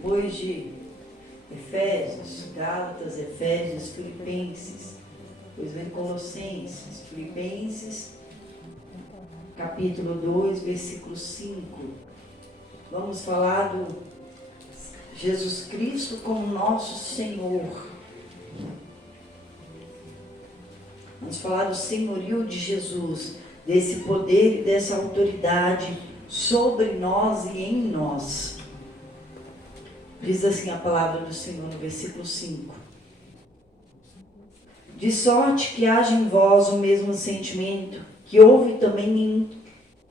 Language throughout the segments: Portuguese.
Depois de Efésios, Gálatas, Efésios, Filipenses, depois vem Colossenses, Filipenses, capítulo 2, versículo 5. Vamos falar do Jesus Cristo como nosso Senhor. Vamos falar do senhorio de Jesus, desse poder e dessa autoridade sobre nós e em nós. Diz assim a palavra do Senhor no versículo 5. De sorte que haja em vós o mesmo sentimento que houve também em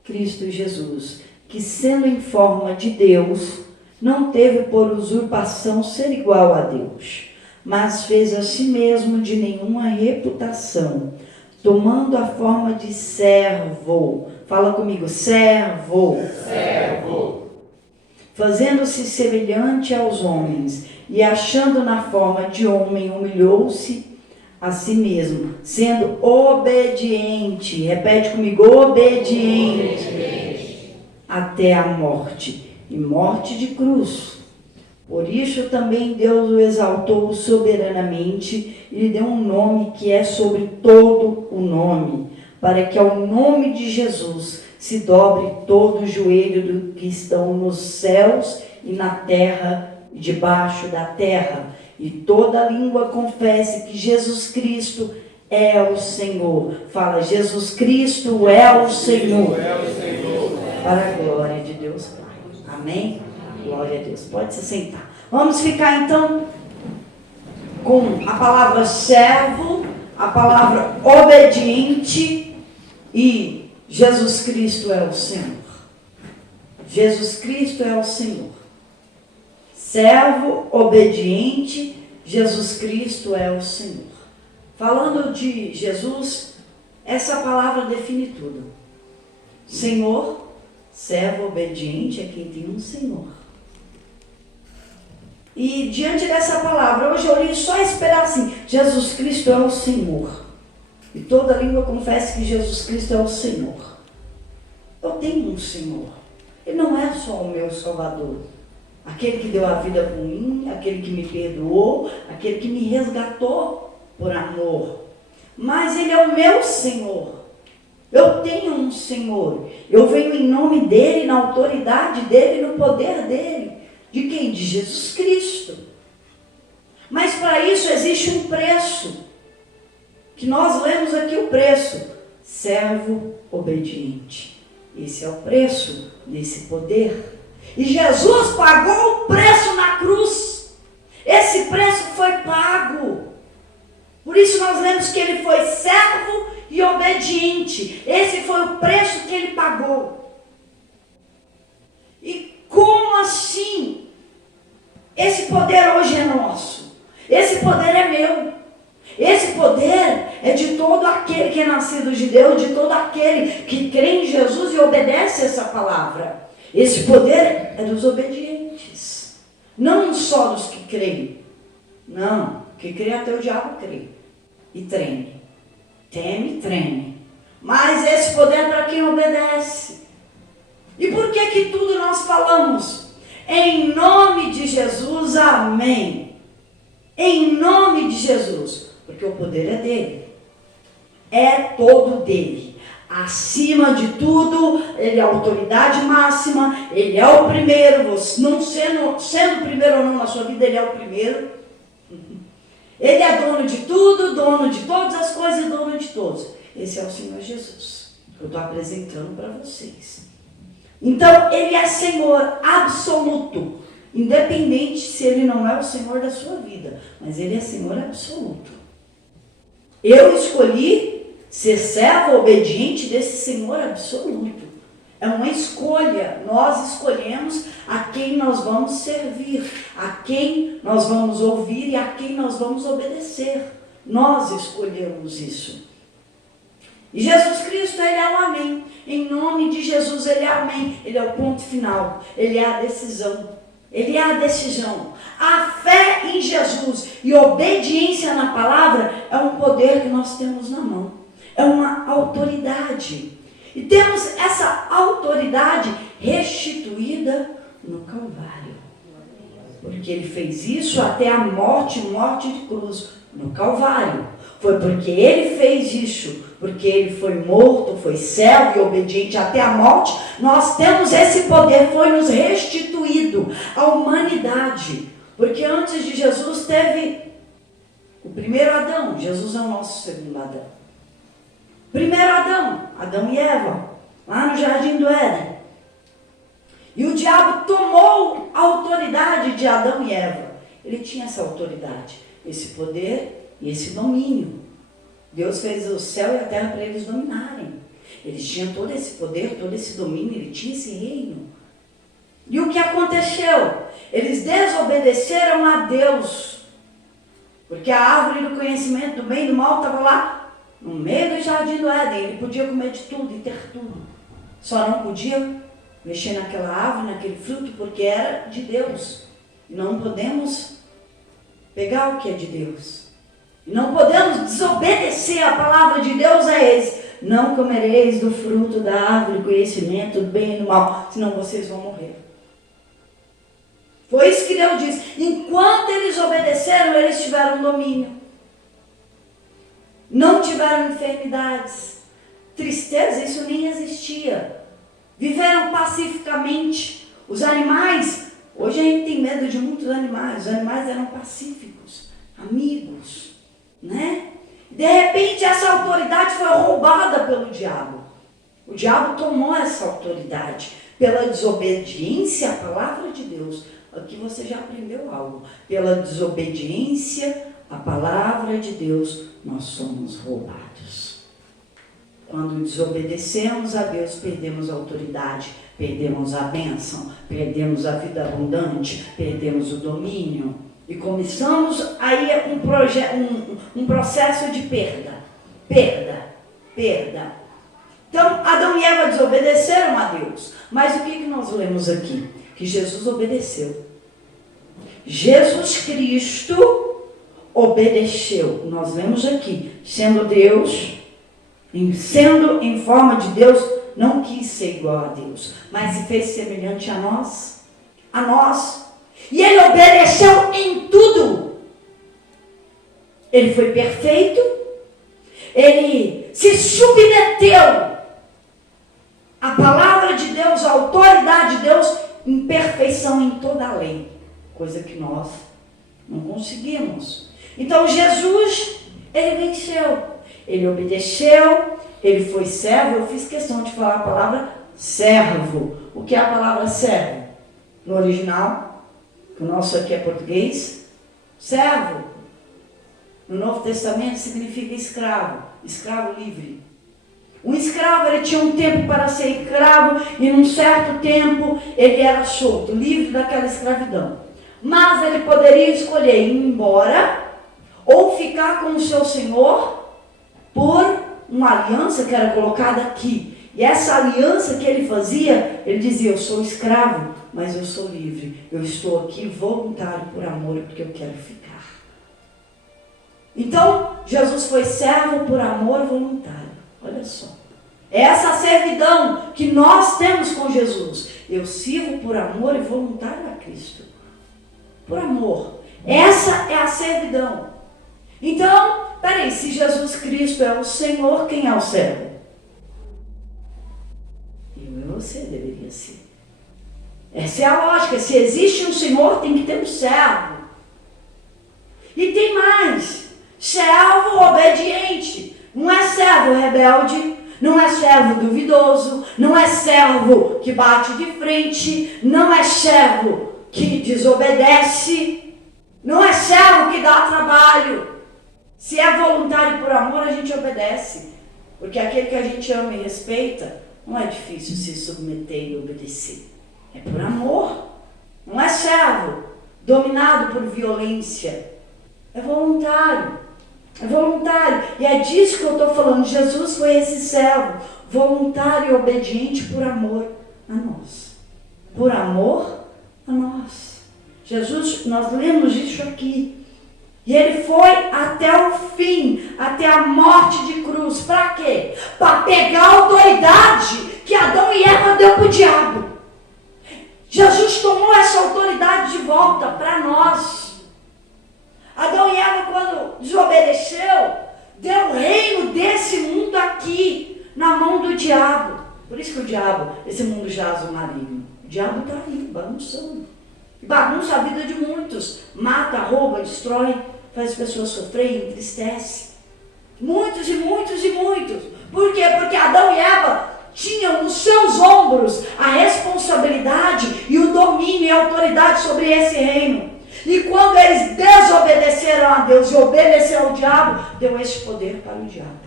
Cristo Jesus, que sendo em forma de Deus, não teve por usurpação ser igual a Deus, mas fez a si mesmo de nenhuma reputação, tomando a forma de servo. Fala comigo, servo. Servo. Fazendo-se semelhante aos homens, e achando na forma de homem, humilhou-se a si mesmo, sendo obediente. Repete comigo, obediente. Até a morte, e morte de cruz. Por isso também Deus o exaltou soberanamente e lhe deu um nome que é sobre todo o nome, para que ao nome de Jesus se dobre todo o joelho do que estão nos céus e na terra e debaixo da terra, e toda língua confesse que Jesus Cristo é o Senhor. Fala, Jesus Cristo é o Senhor. Para a glória de Deus Pai. Amém? Glória a Deus. Pode se sentar. Vamos ficar então com a palavra servo, a palavra obediente e Jesus Cristo é o Senhor. Jesus Cristo é o Senhor. Servo, obediente, Jesus Cristo é o Senhor. Falando de Jesus, essa palavra define tudo. Senhor, servo, obediente é quem tem um Senhor. E diante dessa palavra, hoje eu li só esperar assim, Jesus Cristo é o Senhor. E toda língua confessa que Jesus Cristo é o Senhor. Eu tenho um Senhor. Ele não é só o meu Salvador. Aquele que deu a vida por mim, aquele que me perdoou, aquele que me resgatou por amor. Mas Ele é o meu Senhor. Eu tenho um Senhor. Eu venho em nome dEle, na autoridade dEle, no poder dEle. De quem? De Jesus Cristo. Mas para isso existe um preço. Que nós lemos aqui o preço. Servo obediente. Esse é o preço desse poder. E Jesus pagou o preço na cruz. Esse preço foi pago. Por isso nós lemos que Ele foi servo e obediente. Esse foi o preço que Ele pagou. E como assim? Esse poder hoje é nosso. Esse poder é meu. Esse poder é de todo aquele que é nascido de Deus, de todo aquele que crê em Jesus e obedece essa palavra. Esse poder é dos obedientes. Não só dos que creem. Não, que crê até o diabo crê. E treme. Teme e treme. Mas esse poder é para quem obedece. E por que que tudo nós falamos? Em nome de Jesus, amém. Em nome de Jesus. Porque o poder é dele. É todo dele. Acima de tudo, Ele é a autoridade máxima. Ele é o primeiro. Você não sendo o primeiro ou não na sua vida, Ele é o primeiro. Ele é dono de tudo, dono de todas as coisas e dono de todos. Esse é o Senhor Jesus. Que eu estou apresentando para vocês. Então, Ele é Senhor absoluto. Independente se Ele não é o Senhor da sua vida. Mas Ele é Senhor absoluto. Eu escolhi ser servo obediente desse Senhor absoluto. É uma escolha. Nós escolhemos a quem nós vamos servir, a quem nós vamos ouvir e a quem nós vamos obedecer. Nós escolhemos isso. E Jesus Cristo, Ele é o amém. Em nome de Jesus, Ele é o amém. Ele é o ponto final. Ele é a decisão. Ele é a decisão. A fé em Jesus e obediência na palavra é um poder que nós temos na mão. É uma autoridade. E temos essa autoridade restituída no Calvário. porque ele fez isso até a morte de cruz, no Calvário. Foi porque ele fez isso, porque ele foi morto, foi servo e obediente até a morte. Nós temos esse poder, foi nos restituído à humanidade. Porque antes de Jesus teve o primeiro Adão, Jesus é o nosso segundo Adão. Primeiro Adão e Eva, lá no Jardim do Éden. E o diabo tomou a autoridade de Adão e Eva. Ele tinha essa autoridade, esse poder e esse domínio. Deus fez o céu e a terra para eles dominarem. Eles tinham todo esse poder, todo esse domínio, ele tinha esse reino. E o que aconteceu? Eles desobedeceram a Deus. Porque a árvore do conhecimento do bem e do mal estava lá, no meio do Jardim do Éden. Ele podia comer de tudo e ter tudo. Só não podia mexer naquela árvore, naquele fruto, porque era de Deus. E não podemos pegar o que é de Deus. E não podemos desobedecer a palavra de Deus a eles. Não comereis do fruto da árvore do conhecimento do bem e do mal, senão vocês vão morrer. Foi isso que Deus disse. Enquanto eles obedeceram, eles tiveram domínio. Não tiveram enfermidades, tristeza, isso nem existia. Viveram pacificamente. Os animais, hoje a gente tem medo de muitos animais. Os animais eram pacíficos, amigos, né? De repente essa autoridade foi roubada pelo diabo. O diabo tomou essa autoridade pela desobediência à palavra de Deus. Aqui você já aprendeu algo. Pela desobediência à palavra de Deus, nós somos roubados. Quando desobedecemos a Deus, perdemos a autoridade, perdemos a bênção, perdemos a vida abundante, perdemos o domínio. E começamos aí um processo de perda. Então, Adão e Eva desobedeceram a Deus. Mas o que nós lemos aqui? Que Jesus obedeceu. Jesus Cristo obedeceu. Nós lemos aqui, sendo Deus, sendo em forma de Deus, não quis ser igual a Deus, mas se fez semelhante a nós. E ele obedeceu em tudo. Ele foi perfeito. Ele se submeteu à palavra de Deus, à autoridade de Deus, em perfeição em toda a lei. Coisa que nós não conseguimos. Então Jesus, ele venceu. Ele obedeceu, ele foi servo. Eu fiz questão de falar a palavra servo. O que é a palavra servo? No original, que o nosso aqui é português, servo. No Novo Testamento significa escravo, escravo livre. Um escravo, ele tinha um tempo para ser escravo e num certo tempo ele era solto, livre daquela escravidão. Mas ele poderia escolher ir embora ou ficar com o seu senhor por uma aliança que era colocada aqui. E essa aliança que ele fazia, ele dizia: eu sou escravo, mas eu sou livre. Eu estou aqui voluntário por amor, porque eu quero ficar. Então, Jesus foi servo por amor voluntário. Olha só. Essa servidão que nós temos com Jesus. Eu sirvo por amor e voluntário a Cristo. Por amor. Essa é a servidão. Então, peraí, se Jesus Cristo é o Senhor, quem é o servo? Eu e você deveria ser. Essa é a lógica. Se existe um Senhor, tem que ter um servo. E tem mais. Servo obediente. Não é servo rebelde, não é servo duvidoso, não é servo que bate de frente, não é servo que desobedece, não é servo que dá trabalho. Se é voluntário por amor, a gente obedece. Porque aquele que a gente ama e respeita, não é difícil se submeter e obedecer. É por amor. Não é servo dominado por violência. É voluntário. É voluntário. E é disso que eu estou falando. Jesus foi esse servo, voluntário e obediente por amor a nós. Por amor a nós. Jesus, nós lemos isso aqui. E ele foi até o fim, até a morte de cruz. Para quê? Para pegar a autoridade que Adão e Eva deu para o diabo. Jesus tomou essa autoridade de volta para nós. Adão e Eva, quando desobedeceu, deu o reino desse mundo aqui na mão do diabo. Por isso que o diabo, esse mundo jaz o maligno. O diabo está aí, bagunçando. Bagunça a vida de muitos. Mata, rouba, destrói, faz as pessoas sofrer, entristece. Muitos e muitos e muitos. Por quê? Porque Adão e Eva tinham nos seus ombros a responsabilidade e o domínio e a autoridade sobre esse reino. E quando eles desobedeceram a Deus e obedeceram ao diabo, deu esse poder para o diabo.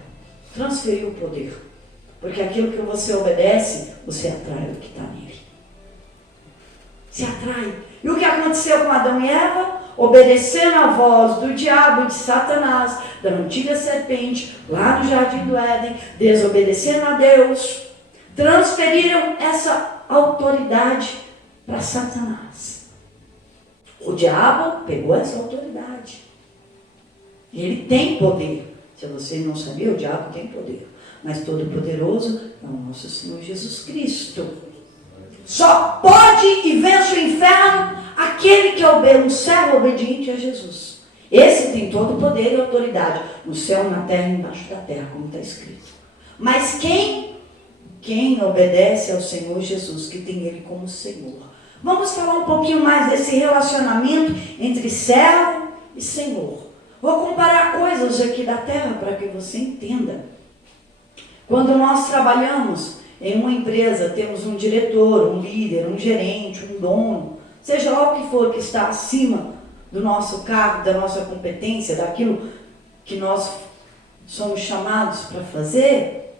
Transferiu o poder. Porque aquilo que você obedece, você atrai o que está nele. Se atrai. E o que aconteceu com Adão e Eva? Obedecendo a voz do diabo, de Satanás, da antiga serpente, lá no jardim do Éden, desobedecendo a Deus, transferiram essa autoridade para Satanás. O diabo pegou essa autoridade. Ele tem poder. Se você não sabia, o diabo tem poder. Mas todo-poderoso é o nosso Senhor Jesus Cristo. Só pode e vence o inferno aquele que é um servo obediente a Jesus. Esse tem todo o poder e autoridade, no céu, na terra e embaixo da terra, como está escrito. Mas quem obedece ao Senhor Jesus, que tem Ele como Senhor. Vamos falar um pouquinho mais desse relacionamento entre servo e Senhor. Vou comparar coisas aqui da terra para que você entenda. Quando nós trabalhamos em uma empresa, temos um diretor, um líder, um gerente, um dono, seja lá o que for que está acima do nosso cargo, da nossa competência, daquilo que nós somos chamados para fazer,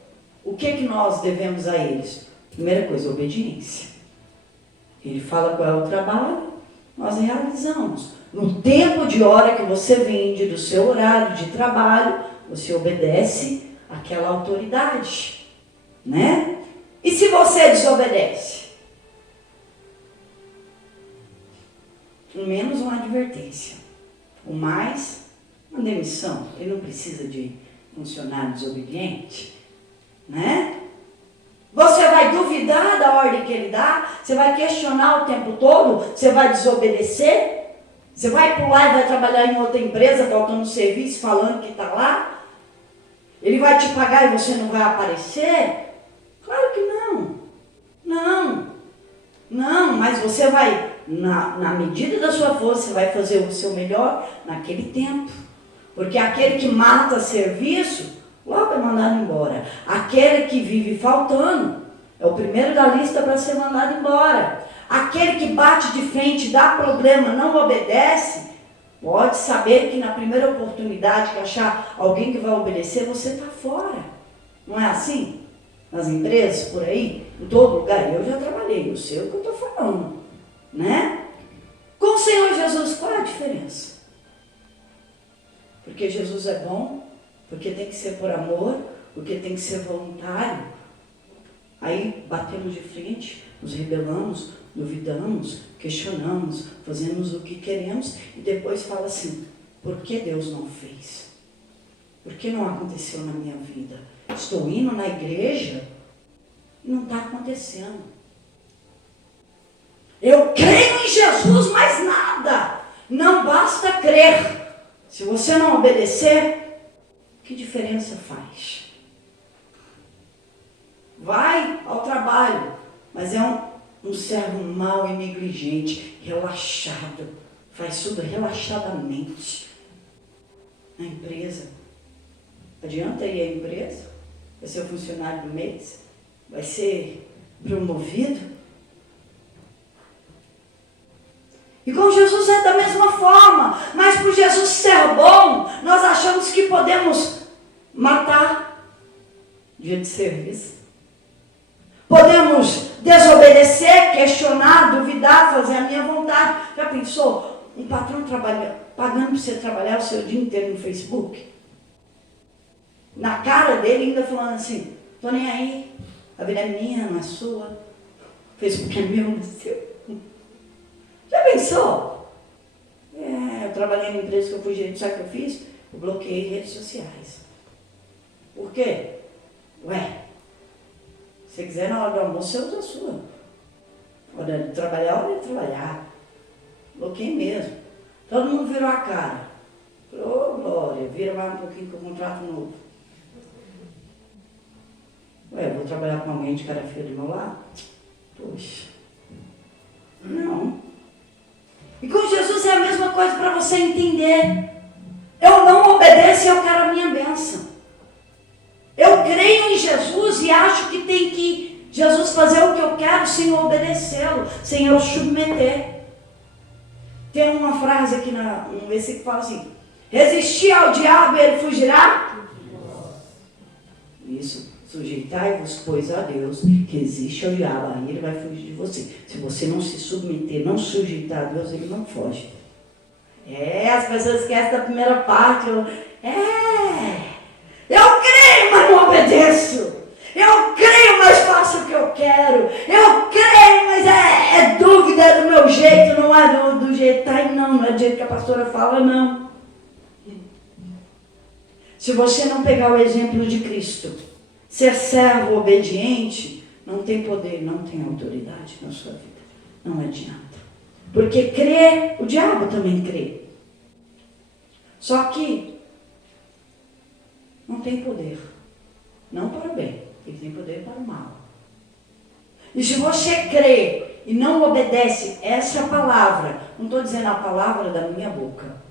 o que nós devemos a eles? Primeira coisa, obediência. Ele fala qual é o trabalho, nós realizamos. No tempo de hora que você vende do seu horário de trabalho, você obedece àquela autoridade, né? E se você desobedece? O menos uma advertência. O mais, uma demissão. Ele não precisa de funcionário desobediente, né? Você vai duvidar da ordem que ele dá? Você vai questionar o tempo todo? Você vai desobedecer? Você vai pular e vai trabalhar em outra empresa, faltando serviço, falando que está lá? Ele vai te pagar e você não vai aparecer? Claro que não. Não, mas você vai, na medida da sua força, você vai fazer o seu melhor naquele tempo. Porque aquele que mata serviço, logo é mandado embora. Aquele que vive faltando, é o primeiro da lista para ser mandado embora. Aquele que bate de frente, dá problema, não obedece, pode saber que na primeira oportunidade que achar alguém que vai obedecer, você está fora. Não é assim? Nas empresas, por aí, em todo lugar. Eu já trabalhei, eu sei o que eu estou falando. Né? Com o Senhor Jesus, qual é a diferença? Porque Jesus é bom, porque tem que ser por amor, porque tem que ser voluntário. Aí batemos de frente, nos rebelamos, duvidamos, questionamos, fazemos o que queremos e depois fala assim, por que Deus não fez? Por que não aconteceu na minha vida? Estou indo na igreja e não está acontecendo. Eu creio em Jesus, mas nada. Não basta crer. Se você não obedecer, que diferença faz? Vai ao trabalho, mas é um servo mau e negligente, relaxado, faz tudo relaxadamente. Na empresa, adianta ir à empresa? Vai ser o funcionário do mês? Vai ser promovido? E com Jesus é da mesma forma, mas por Jesus ser bom, nós achamos que podemos matar dia de serviço. Podemos desobedecer, questionar, duvidar, fazer a minha vontade. Já pensou? Um patrão pagando para você trabalhar o seu dia inteiro no Facebook? Na cara dele ainda falando assim, tô nem aí, a vida é minha, não é sua. O Facebook é meu, não é seu. Já pensou? Eu trabalhei na empresa que eu fui gerente, sabe o que eu fiz? Eu bloqueei redes sociais. Por quê? Se você quiser na hora do almoço, você usa a sua. Hora de trabalhar, hora de trabalhar. Bloqueei mesmo. Todo mundo virou a cara. Falou, ô Glória, vira mais um pouquinho com o contrato novo. Ué, eu vou trabalhar com alguém de cara feia do meu lado? Poxa. Não. E com Jesus é a mesma coisa para você entender. Eu não obedeço e eu quero a minha bênção. Eu creio em Jesus e acho que tem que Jesus fazer o que eu quero sem eu obedecê-lo, sem eu submeter. Tem uma frase aqui no versículo que fala assim: resistir ao diabo e ele fugirá? Isso, sujeitai-vos, pois, a Deus, que resiste ao diabo, aí ele vai fugir de você. Se você não se submeter, não sujeitar a Deus, ele não foge. As pessoas esquecem da primeira parte. Eu creio, mas não obedeço. Eu creio, mas faço o que eu quero. Eu creio, mas é dúvida, é do meu jeito, não é do jeito tá aí, não é do jeito que a pastora fala, não. Se você não pegar o exemplo de Cristo, ser servo obediente, não tem poder, não tem autoridade na sua vida. Não adianta. Porque crer, o diabo também crê. Só que não tem poder. Não para o bem, ele tem poder para o mal. E se você crê e não obedece essa palavra, não estou dizendo a palavra da minha boca,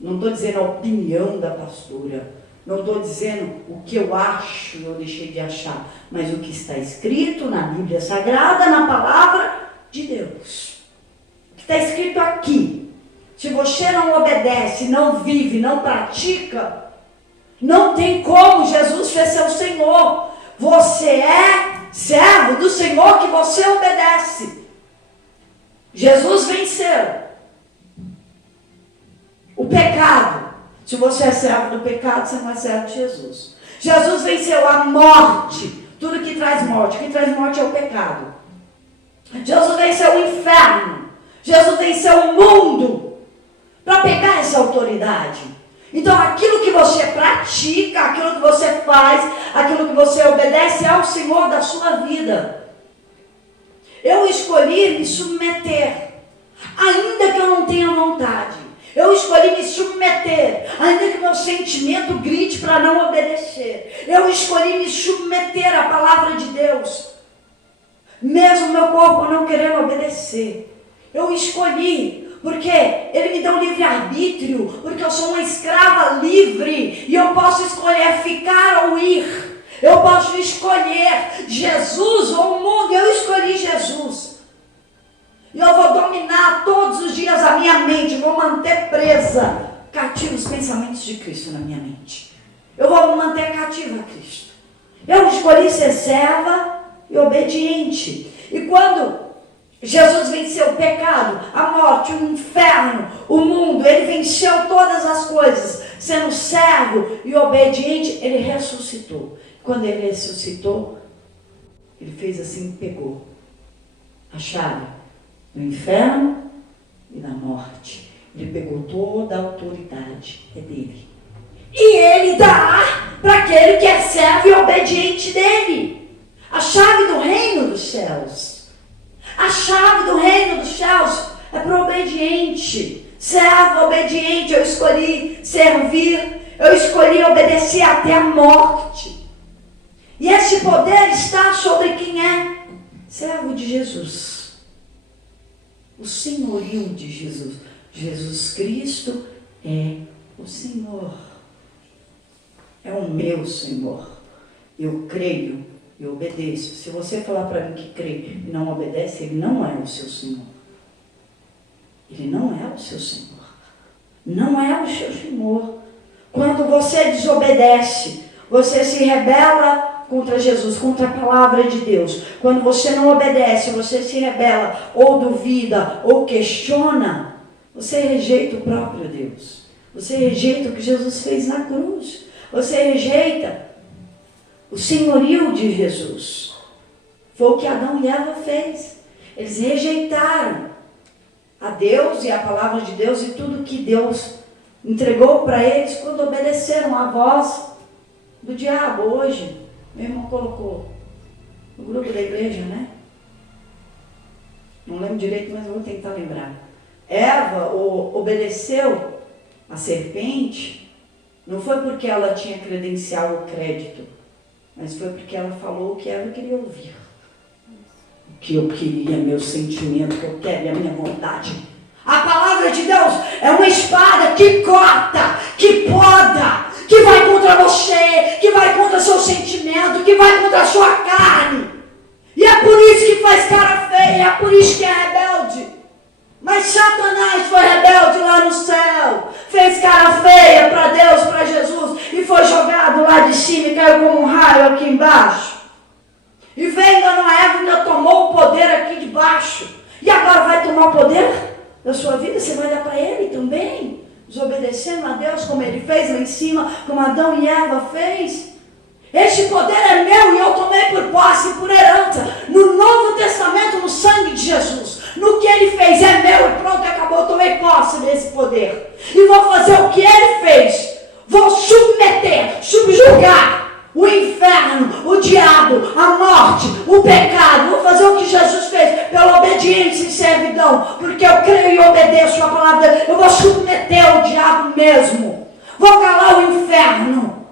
não estou dizendo a opinião da pastora, não estou dizendo o que eu acho, eu deixei de achar, mas o que está escrito na Bíblia Sagrada, na palavra de Deus. O que está escrito aqui. Se você não obedece, não vive, não pratica, não tem como Jesus ser seu Senhor. Você é servo do Senhor que você obedece. Jesus venceu o pecado. Se você é servo do pecado, você não é servo de Jesus. Jesus venceu a morte. Tudo que traz morte. O que traz morte é o pecado. Jesus venceu o inferno. Jesus venceu o mundo. Para pegar essa autoridade. Então aquilo que você pratica, aquilo que você faz, aquilo que você obedece é o Senhor da sua vida. Eu escolhi me submeter, ainda que eu não tenha vontade. Eu escolhi me submeter, ainda que meu sentimento grite para não obedecer. Eu escolhi me submeter à palavra de Deus, mesmo meu corpo não querendo obedecer. Eu escolhi, porque Ele me deu livre-arbítrio, porque eu sou uma escrava livre, e eu posso escolher ficar ou ir. Eu posso escolher Jesus ou o mundo. Eu escolhi Jesus. E eu vou dominar todos os dias a minha mente, vou manter presa, cativa os pensamentos de Cristo na minha mente. Eu vou me manter cativa a Cristo. Eu escolhi ser serva e obediente. E quando Jesus venceu o pecado, a morte, o inferno, o mundo, Ele venceu todas as coisas, sendo servo e obediente, Ele ressuscitou. Quando Ele ressuscitou, Ele fez assim, pegou a chave do inferno e da morte. Ele pegou toda a autoridade, é dele. E Ele dá para aquele que é servo e obediente dele. A chave do reino dos céus. A chave do reino dos céus é para o obediente. Servo obediente, eu escolhi servir, eu escolhi obedecer até a morte. E esse poder está sobre quem é servo de Jesus. O senhorio de Jesus. Jesus Cristo é o Senhor. É o meu Senhor. Eu creio e obedeço. Se você falar para mim que crê e não obedece, Ele não é o seu Senhor. Ele não é o seu Senhor. Não é o seu Senhor. Quando você desobedece, você se rebela contra Jesus, contra a palavra de Deus. Quando você não obedece, você se rebela, ou duvida, ou questiona, você rejeita o próprio Deus. Você rejeita o que Jesus fez na cruz. Você rejeita o senhorio de Jesus. Foi o que Adão e Eva fez. Eles rejeitaram a Deus e a palavra de Deus e tudo que Deus entregou para eles quando obedeceram à voz do diabo. Hoje, meu irmão colocou no grupo da igreja, né? Não lembro direito, mas vou tentar lembrar. Eva obedeceu a serpente, não foi porque ela tinha credencial ou crédito, mas foi porque ela falou o que Eva queria ouvir. O que eu queria, meu sentimento, o que eu quero, a minha vontade. A palavra de Deus é uma espada que corta, que poda, que vai contra você, que vai contra seu sentimento, que vai contra a sua carne. E é por isso que faz cara feia, é por isso que é rebelde. Mas Satanás foi rebelde lá no céu, fez cara feia para Deus, para Jesus, e foi jogado lá de cima e caiu como um raio aqui embaixo. E veio dando a Eva, ainda tomou o poder aqui de baixo. E agora vai tomar o poder da sua vida, você vai dar para ele também, desobedecendo a Deus como ele fez lá em cima, como Adão e Eva fez. Este poder é meu e eu tomei por posse, por herança, no Novo Testamento, no sangue de Jesus. No que ele fez é meu e pronto, acabou, eu tomei posse desse poder. E vou fazer o que ele fez. Vou submeter, subjugar o inferno, o diabo, a morte, o pecado. Vou fazer o que Jesus fez pela obediência e servidão, porque eu creio e obedeço a palavra. Eu vou submeter o diabo mesmo. Vou calar o inferno.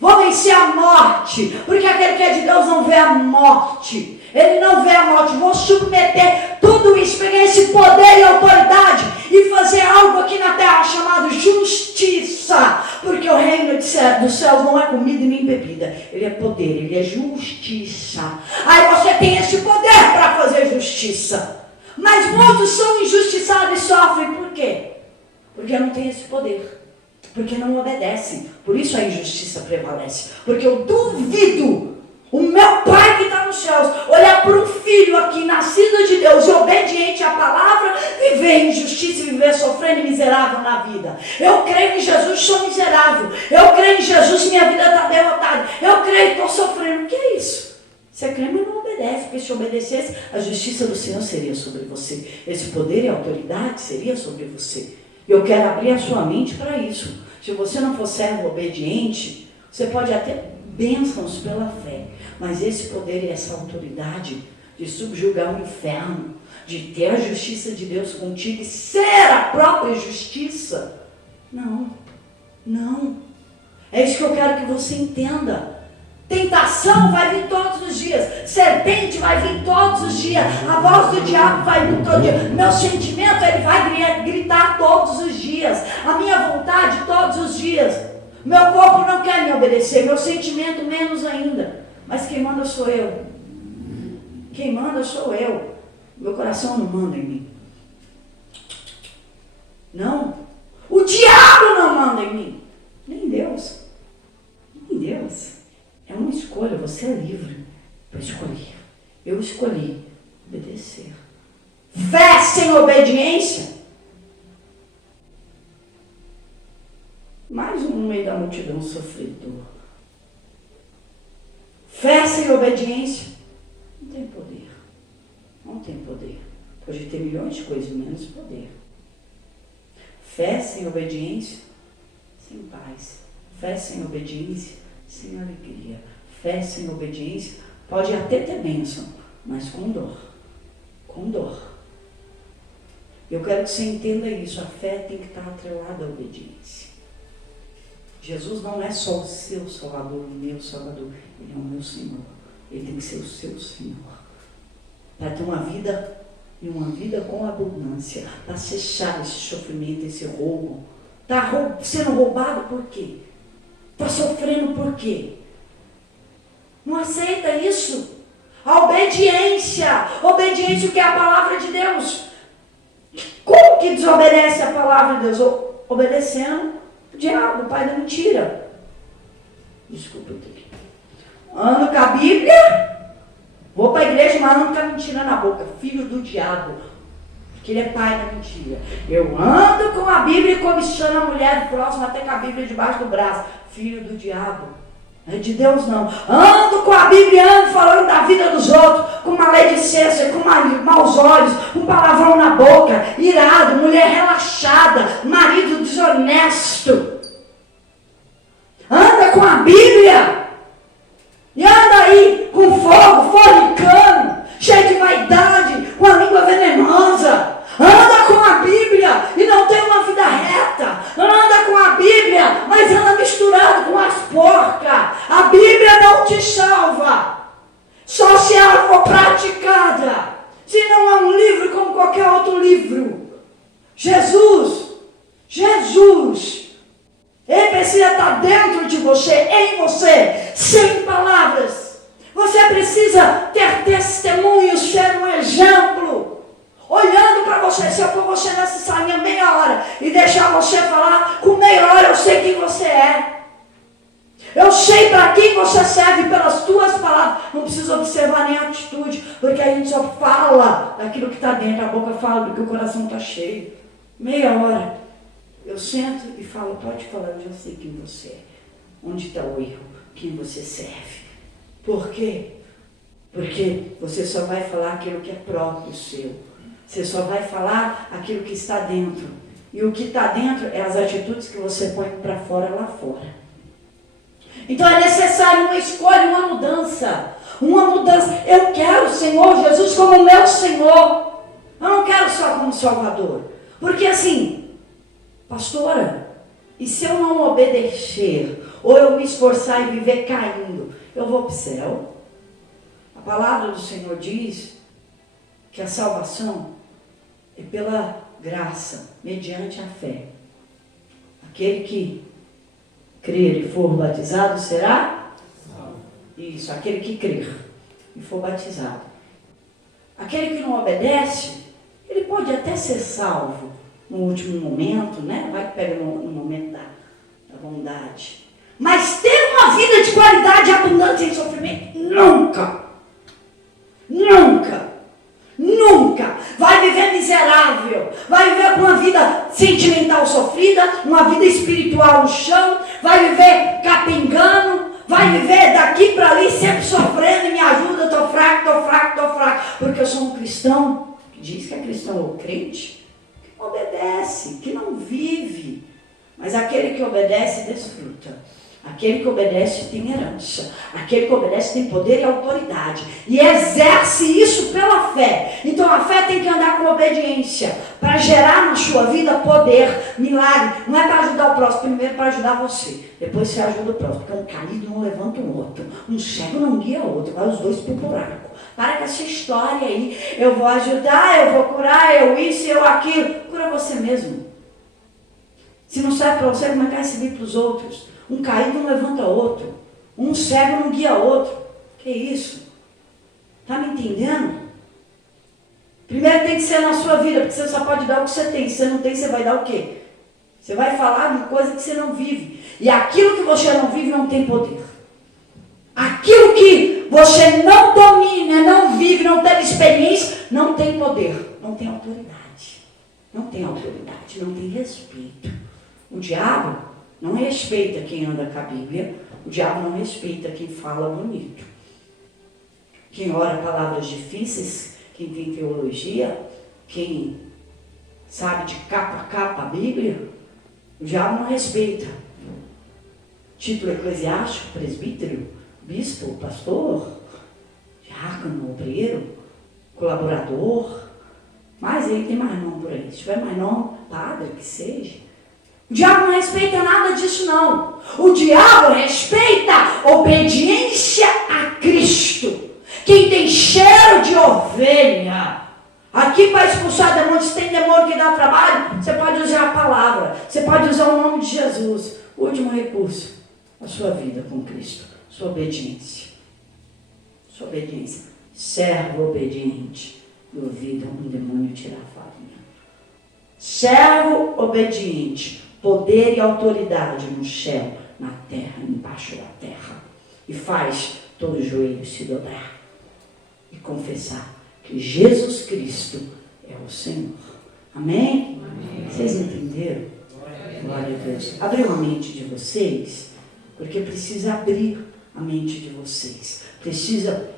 Vou vencer a morte, porque aquele que é de Deus não vê a morte. Ele não vê a morte. Vou submeter tudo isso, pegar esse poder e autoridade e fazer algo aqui na terra chamado justiça. Porque o reino dos céus não é comida e nem bebida. Ele é poder, ele é justiça. Aí você tem esse poder para fazer justiça. Mas muitos são injustiçados e sofrem. Por quê? Porque não tem esse poder. Porque não obedecem. Por isso a injustiça prevalece. Porque eu duvido o meu Pai que está nos céus olhar para um filho aqui, nascido de Deus e obediente à palavra, viver em injustiça e viver sofrendo e miserável na vida. Eu creio em Jesus, sou miserável. Eu creio em Jesus, minha vida está derrotada. Eu creio que estou sofrendo. O que é isso? Você crê, mas não obedece. Porque se obedecesse, a justiça do Senhor seria sobre você. Esse poder e autoridade seria sobre você. Eu quero abrir a sua mente para isso. Se você não for servo obediente, você pode até bênçãos pela fé, mas esse poder e essa autoridade de subjugar o inferno, de ter a justiça de Deus contigo e ser a própria justiça, não. É isso que eu quero que você entenda. Tentação vai vir todos os dias. Serpente vai vir todos os dias. A voz do diabo vai vir todo dia. Meu sentimento, ele vai gritar todos os dias. A minha vontade, todos os dias. Meu corpo não quer me obedecer. Meu sentimento, menos ainda. Mas quem manda sou eu. Quem manda sou eu. Meu coração não manda em mim. Não. O diabo não manda em mim. Nem Deus. Nem Deus. É uma escolha, você é livre para escolher. Eu escolhi obedecer. Fé sem obediência. Mais um no meio da multidão sofredor. Fé sem obediência não tem poder. Não tem poder. Pode ter milhões de coisas, menos poder. Fé sem obediência, sem paz. Fé sem obediência, sem alegria. Fé sem obediência pode até ter bênção, mas com dor. Com dor. Eu quero que você entenda isso. A fé tem que estar atrelada à obediência. Jesus não é só o seu Salvador, o meu Salvador. Ele é o meu Senhor. Ele tem que ser o seu Senhor. Para ter uma vida e uma vida com abundância. Para cessar esse sofrimento, esse roubo. Está sendo roubado por quê? Está sofrendo por quê? Não aceita isso. A obediência. Obediência, o que é a palavra de Deus. Como que desobedece a palavra de Deus? Obedecendo o diabo, o pai da mentira. Desculpa, eu tenho que... Ando com a Bíblia, vou para a igreja, mas ando com a mentira na boca. Filho do diabo. Porque ele é pai da mentira. Eu ando com a Bíblia e comissiono a mulher próxima até com a Bíblia debaixo do braço. Filho do diabo. Não é de Deus não. Ando com a Bíblia, ando falando da vida dos outros, com maledicência, com maus olhos, com palavrão na boca, irado, mulher relaxada, marido desonesto. Anda com a Bíblia e anda aí com fogo, fornicando, cheio de vaidade, com a língua venenosa. Jesus, Ele precisa estar dentro de você, em você, sem palavras. Você precisa ter testemunho, ser um exemplo. Olhando para você, se eu pôr você nessa salinha meia hora e deixar você falar, com meia hora eu sei quem você é. Eu sei para quem você serve pelas tuas palavras. Não precisa observar nem a atitude, porque a gente só fala daquilo que está dentro. A boca fala do que o coração está cheio. Meia hora. Eu sento e falo, pode falar, eu já sei quem você é. Onde está o erro? Quem você serve? Por quê? Porque você só vai falar aquilo que é próprio seu. Você só vai falar aquilo que está dentro. E o que está dentro é as atitudes que você põe para fora lá fora. Então é necessário uma escolha, uma mudança. Uma mudança. Eu quero o Senhor Jesus como meu Senhor. Eu não quero só como Salvador. Porque assim, pastora, e se eu não obedecer, ou eu me esforçar e viver caindo, eu vou para o céu? A palavra do Senhor diz que a salvação é pela graça, mediante a fé. Aquele que crer e for batizado será? Isso, aquele que crer e for batizado. Aquele que não obedece, ele pode até ser salvo no último momento, né? Vai que pega no momento da bondade. Mas ter uma vida de qualidade e abundância em sofrimento, nunca. Vai viver miserável, vai viver com uma vida sentimental sofrida, uma vida espiritual no chão, vai viver capengando, vai viver daqui para ali sempre sofrendo, e me ajuda, estou fraco, porque eu sou um cristão, que diz que é cristão ou crente, que não obedece, que não vive, mas aquele que obedece desfruta. Aquele que obedece tem herança. Aquele que obedece tem poder e autoridade. E exerce isso pela fé. Então a fé tem que andar com obediência. Para gerar na sua vida poder, milagre. Não é para ajudar o próximo, primeiro para ajudar você. Depois você ajuda o próximo. Porque um caído não levanta um outro. Um cego não guia o outro. Vai os dois para o buraco. Para com essa história aí. Eu vou ajudar, eu vou curar, eu isso, eu aquilo. Cura você mesmo. Se não serve para você, como é que vai servir para os outros? Um caído não levanta outro. Um cego não guia outro. Que isso? Está me entendendo? Primeiro tem que ser na sua vida, porque você só pode dar o que você tem. Se você não tem, você vai dar o quê? Você vai falar de coisa que você não vive. E aquilo que você não vive não tem poder. Aquilo que você não domina, não vive, não teve experiência, não tem poder. Não tem autoridade. Não tem autoridade, não tem respeito. O diabo não respeita quem anda com a Bíblia. O diabo não respeita quem fala bonito. Quem ora palavras difíceis, quem tem teologia, quem sabe de capa a capa a Bíblia, o diabo não respeita. Título eclesiástico, presbítero, bispo, pastor, diácono, obreiro, colaborador. Mas aí tem mais nome por aí. Se tiver mais nome, padre, que seja. O diabo não respeita nada disso, não. O diabo respeita obediência a Cristo. Quem tem cheiro de ovelha. Aqui para expulsar demônios, se tem demônio que dá trabalho, você pode usar a palavra. Você pode usar o nome de Jesus. O último recurso, a sua vida com Cristo. Sua obediência. Sua obediência. Servo obediente. Duvida um demônio tirar a farinha. Servo obediente. Poder e autoridade no céu, na terra, embaixo da terra. E faz todo joelho se dobrar e confessar que Jesus Cristo é o Senhor. Amém? Amém. Vocês entenderam? Glória a Deus. Abriu a mente de vocês, porque precisa abrir a mente de vocês. Precisa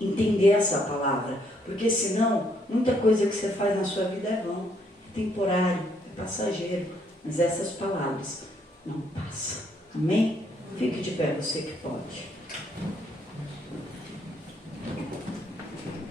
entender essa palavra, porque senão, muita coisa que você faz na sua vida é vão, é temporário, é passageiro. Mas essas palavras não passam. Amém? Fique de pé, você que pode.